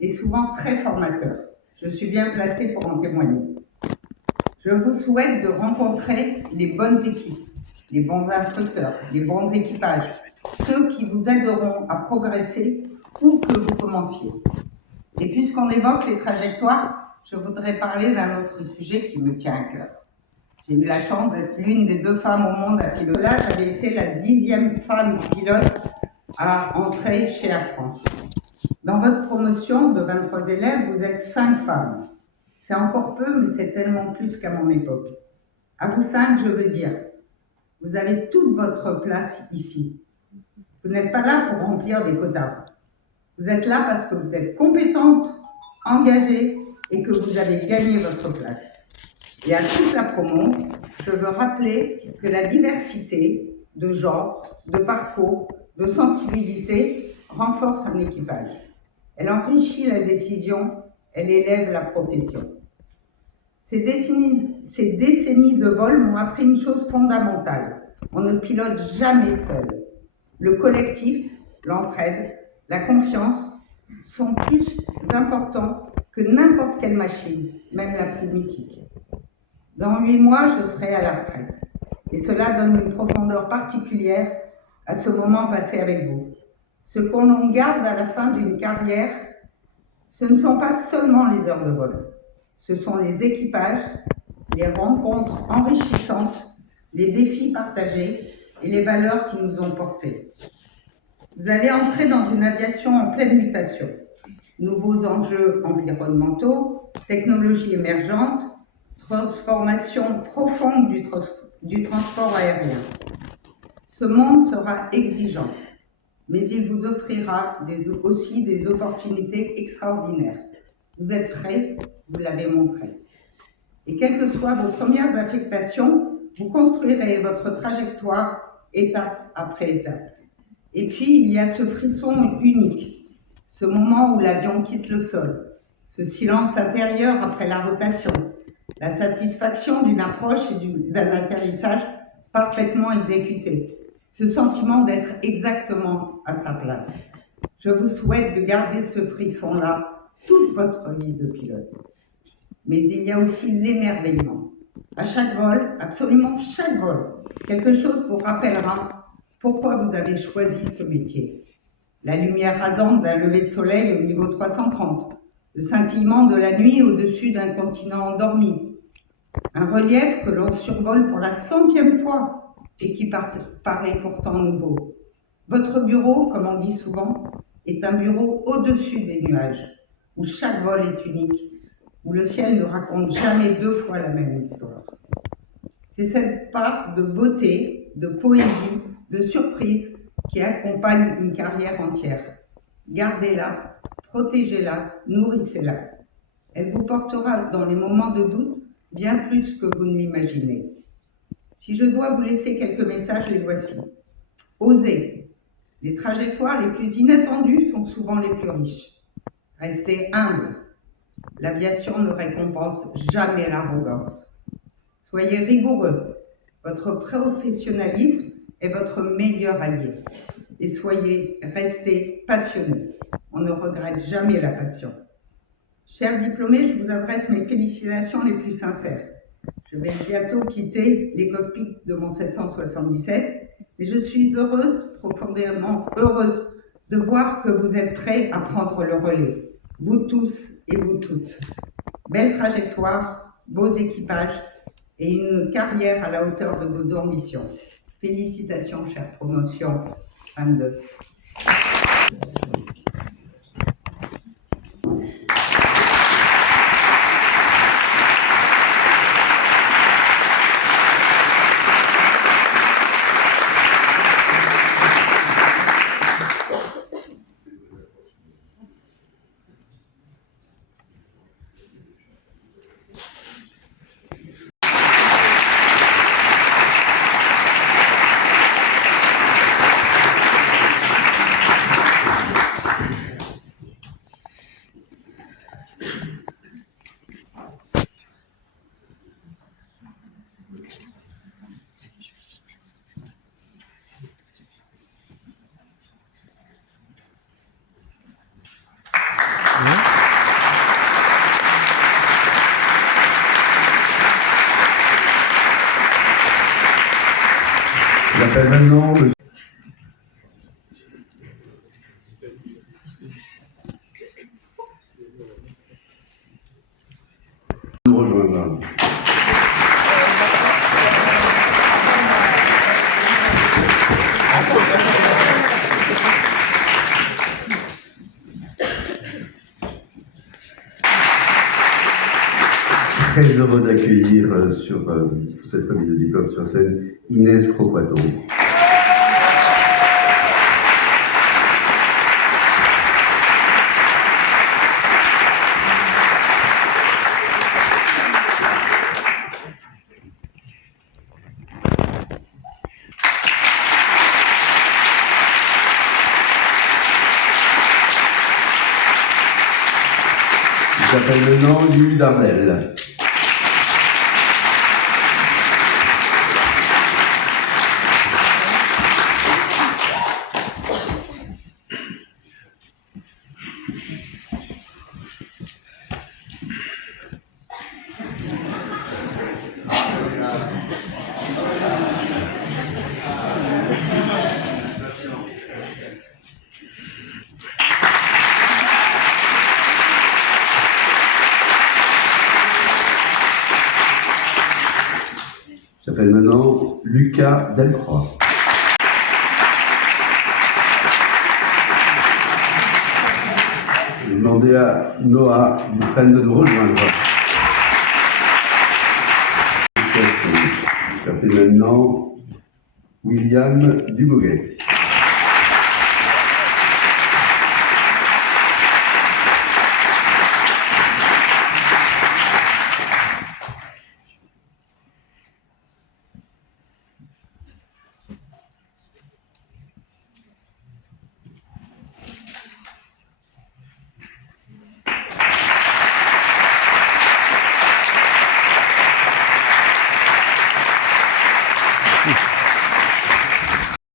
et souvent très formateur. Je suis bien placée pour en témoigner. Je vous souhaite de rencontrer les bonnes équipes, les bons instructeurs, les bons équipages, ceux qui vous aideront à progresser où que vous commenciez. Et puisqu'on évoque les trajectoires, je voudrais parler d'un autre sujet qui me tient à cœur. J'ai eu la chance d'être l'une des 2 femmes au monde à piloter. Là, j'avais été la 10e femme pilote à entrer chez Air France. Dans votre promotion de 23 élèves, vous êtes 5 femmes. C'est encore peu, mais c'est tellement plus qu'à mon époque. À vous 5, je veux dire, vous avez toute votre place ici. Vous n'êtes pas là pour remplir des quotas. Vous êtes là parce que vous êtes compétente, engagée et que vous avez gagné votre place. Et à toute la promo, je veux rappeler que la diversité de genre, de parcours, de sensibilité renforce un équipage. Elle enrichit la décision, elle élève la profession. Ces décennies de vol m'ont appris une chose fondamentale. On ne pilote jamais seul. Le collectif, l'entraide, la confiance sont plus importants que n'importe quelle machine, même la plus mythique. Dans 8 mois, je serai à la retraite. Et cela donne une profondeur particulière à ce moment passé avec vous. Ce qu'on garde à la fin d'une carrière, ce ne sont pas seulement les heures de vol. Ce sont les équipages, les rencontres enrichissantes, les défis partagés et les valeurs qui nous ont portés. Vous allez entrer dans une aviation en pleine mutation. Nouveaux enjeux environnementaux, technologies émergentes, transformation profonde du transport aérien. Ce monde sera exigeant, mais il vous offrira aussi des opportunités extraordinaires. Vous êtes prêts, vous l'avez montré. Et quelles que soient vos premières affectations, vous construirez votre trajectoire étape après étape. Et puis, il y a ce frisson unique, ce moment où l'avion quitte le sol, ce silence intérieur après la rotation, la satisfaction d'une approche et d'un atterrissage parfaitement exécuté, ce sentiment d'être exactement à sa place. Je vous souhaite de garder ce frisson-là toute votre vie de pilote. Mais il y a aussi l'émerveillement. À chaque vol, absolument chaque vol, quelque chose vous rappellera pourquoi vous avez choisi ce métier. La lumière rasante d'un lever de soleil au niveau 330, le scintillement de la nuit au-dessus d'un continent endormi, un relief que l'on survole pour la 100e fois et qui paraît pourtant nouveau. Votre bureau, comme on dit souvent, est un bureau au-dessus des nuages, où chaque vol est unique, où le ciel ne raconte jamais 2 fois la même histoire. C'est cette part de beauté, de poésie, de surprise qui accompagne une carrière entière. Gardez-la, protégez-la, nourrissez-la. Elle vous portera dans les moments de doute bien plus que vous ne l'imaginez. Si je dois vous laisser quelques messages, les voici. Osez. Les trajectoires les plus inattendues sont souvent les plus riches. Restez humble. L'aviation ne récompense jamais l'arrogance. Soyez rigoureux. Votre professionnalisme est votre meilleur allié. Et restez passionnés. On ne regrette jamais la passion. Chers diplômés, je vous adresse mes félicitations les plus sincères. Je vais bientôt quitter les cockpits de mon 777, mais je suis profondément heureuse de voir que vous êtes prêts à prendre le relais. Vous tous et vous toutes. Belle trajectoire, beaux équipages et une carrière à la hauteur de vos ambitions. Félicitations, chère promotion 22. J'appelle maintenant M. nous rejoindre. Très heureux d'accueillir sur cette remise de diplôme sur scène Inès Croquaton. J'appelle maintenant Lulu Darnel. J'appelle maintenant Lucas Delcroix. Je vais demander à Noah Dufresne de nous rejoindre. J'appelle maintenant William Dubogues.